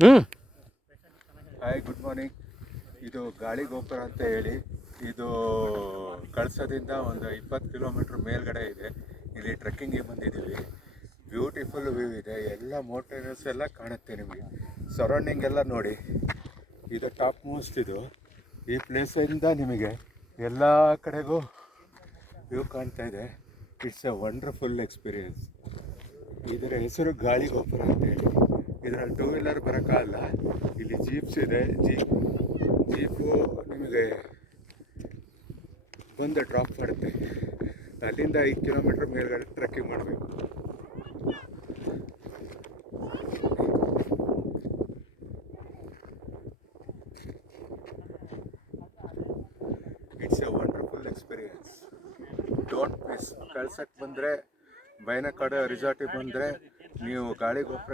ಹ್ಞೂ hi, good morning. ಇದು ಗಾಳಿ ಗೋಪುರ ಅಂತ ಹೇಳಿ, ಇದು ಕಳಸದಿಂದ ಒಂದು 20 ಕಿಲೋಮೀಟ್ರ್ ಮೇಲ್ಗಡೆ ಇದೆ. ಇಲ್ಲಿ ಟ್ರೆಕ್ಕಿಂಗಿಗೆ ಬಂದಿದ್ದೀವಿ. ಬ್ಯೂಟಿಫುಲ್ ವ್ಯೂ ಇದೆ, ಎಲ್ಲ ಮೌಂಟೇನ್ಸ್ ಎಲ್ಲ ಕಾಣುತ್ತೆ ನಿಮಗೆ. ಸರೌಂಡಿಂಗ್ ಎಲ್ಲ ನೋಡಿ, ಇದು ಟಾಪ್ ಮೋಸ್ಟ್. ಇದು ಈ ಪ್ಲೇಸಿಂದ ನಿಮಗೆ ಎಲ್ಲ ಕಡೆಗೂ ವ್ಯೂ ಕಾಣ್ತಾ ಇದೆ. It's a wonderful experience. ಇದರ ಹೆಸರು ಗಾಳಿ ಗೋಪುರ ಅಂತೇಳಿ. ಇದರಲ್ಲಿ 2 ವೀಲರ್ ಬರೋಕ್ಕಾಗಲ್ಲ. ಇಲ್ಲಿ ಜೀಪ್ಸ್ ಇದೆ. ಜೀಪು ನಿಮಗೆ ಬಂದು ಡ್ರಾಪ್ ಮಾಡುತ್ತೆ. ಅಲ್ಲಿಂದ 5 ಕಿಲೋಮೀಟ್ರ್ ಮೇಲ್ಗಡೆ ಟ್ರೆಕ್ಕಿಂಗ್ ಮಾಡಬೇಕು. It's a wonderful experience. Don't miss. ಕಳ್ಸಕ್ಕೆ ಬಂದರೆ ಬೈನಕಾಡು ರಿಸಾರ್ಟಿಗೆ ಬಂದರೆ ನೀವು ಗಾಳಿ ಗೋಪುರ